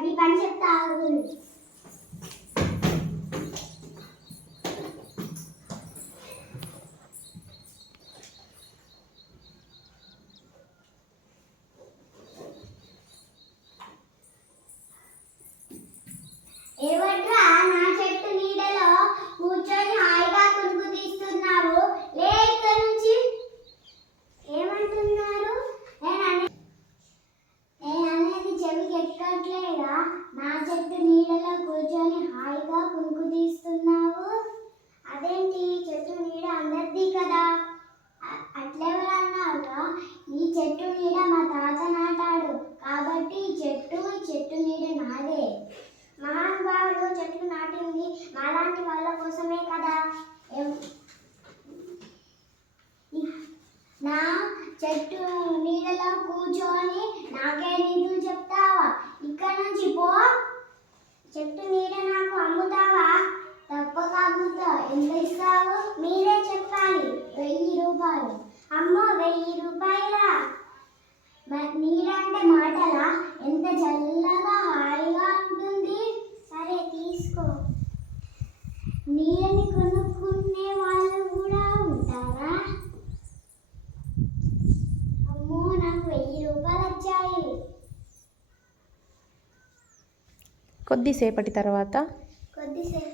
నీ పని చెప్తా ఆగుతుంది చెట్టు నీడ మా తాత నాటాడు. కాబట్టి చెట్టు చెట్టు నీడ నాదే. మహానుభావుడు చెట్లు నాటింది. మాలాంటి వాళ్ళ కోసమే కదా. నా చెట్టు నీడలో కూర్చొని నాకే నీతులు చెప్తావా? ఇక్కడ నుంచి పో. చెట్టు నీడ నాకు అమ్ముతావా? తప్పక ఎంత ఇస్తా మీరే చెప్పాలి వెయ్యి రూపాయలు అమ్మో వెయ్యి రూపాయలా మ- నీడంటే మాటలా ఎంత చల్లగా హాయిగా ఉంటుంది. సరే తీసుకో. నీడని కొనుక్కునే వాళ్ళు కూడా ఉంటారా? అమ్మో నాకు వెయ్యి రూపాయలు వచ్చాయి. కొద్దిసేపటి తర్వాత కొద్దిసేపు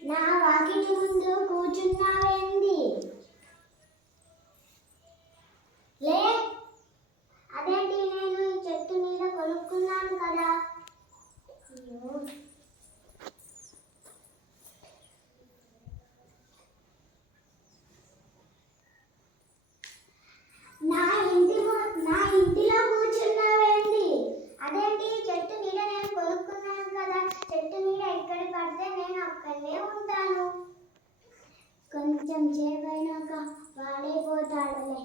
నా వాకిటి ముందు కూర్చున్నావేంది లే అదేంటి నేను ఈ చెట్టు నీడ కొనుక్కున్నాను కదా అయ్యో. నా ఇంటి ము- నా ఇంటిలో కూర్చున్నావేంది అదేంటి చెట్టు నీడ నేను కొనుక్కున్నాను కదా చెట్టు నీడ ఎక్కడ పడితే నేను అక్కడనే ఉంటాను కొంచెం సేపు అయినాక వాడైపోతాడులే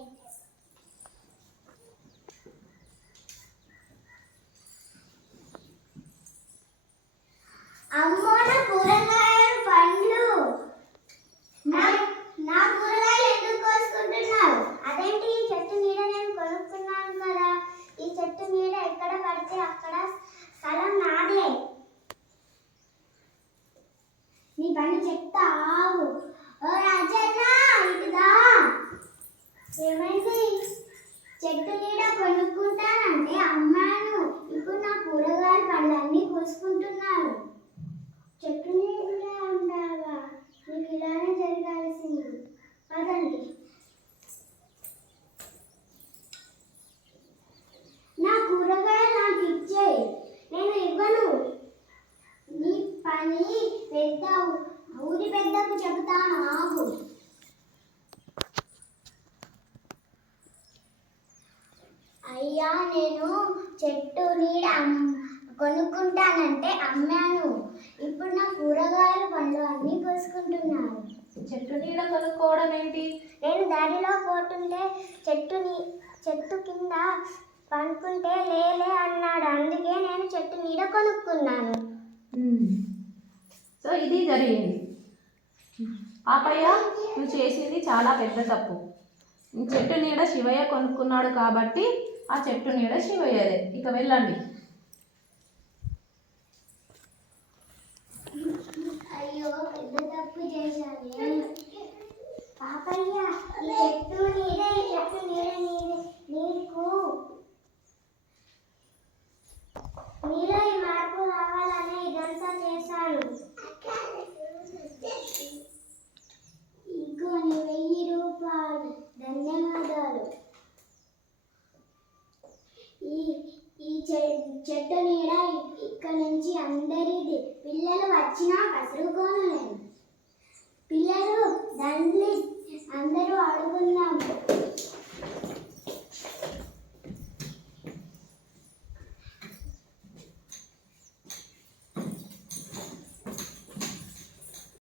అమ్మో నా కూరగాయలు పండ్లు నా నా కూరగాయలు ఎందుకు కోసుకుంటున్నారు అదేంటి ఈ చెట్టు నీడ నేను కొనుక్కున్నాను కదా ఈ చెట్టు నీడ ఎక్కడ పడితే అక్కడ స్థలం నాదే నీ పని చెప్తా ఆవు ఓ రాజన్న ఇటుదా ఏమైంది? చెట్టు నీడ కొనుక్కుంటానంటే అమ్మ ఇప్పుడు నా కూరగాయల పళ్ళన్నీ కోసుకుంటున్నారు చెట్టు నీడ అంటావా నీకు ఇలానే జరగాల్సింది పదండి నా కూరగాయలు నాకు ఇచ్చేయి నేను ఇవ్వను నీ పని పెద్ద ఊరి పెద్దకు చెబుతాను ఆగు అయ్యా నేను చెట్టు నీడ కొనుక్కుంటానంటే అమ్మాను. ఇప్పుడు నా కూరగాయల పండ్లు అన్నీ కోసుకుంటున్నాను. చెట్టు నీడ కొనుక్కోవడం ఏంటి? నేను దారిలో పోతుంటే చెట్టుని చెట్టు కింద పనుకుంటే లేలే అన్నాడు. అందుకే నేను చెట్టు నీడ కొనుక్కున్నాను. సో ఇది జరిగింది. పాపయ్య నువ్వు చేసింది చాలా పెద్ద తప్పు. చెట్టు నీడ శివయ్య కొనుక్కున్నాడు కాబట్టి ఆ చెట్టు నీడ శివయ్యదే. ఇక వెళ్ళండి. అయ్యో పెద్ద తప్పు చేశాను పాపయ్య చెట్టు నీడే చెట్టు నీడ నీకు చెట్టు నీడ ఇక్కడ నుంచి అందరిది పిల్లలు వచ్చినా కసురుకోను నేను పిల్లలు దండ్లి అందరూ అడుగున్నాము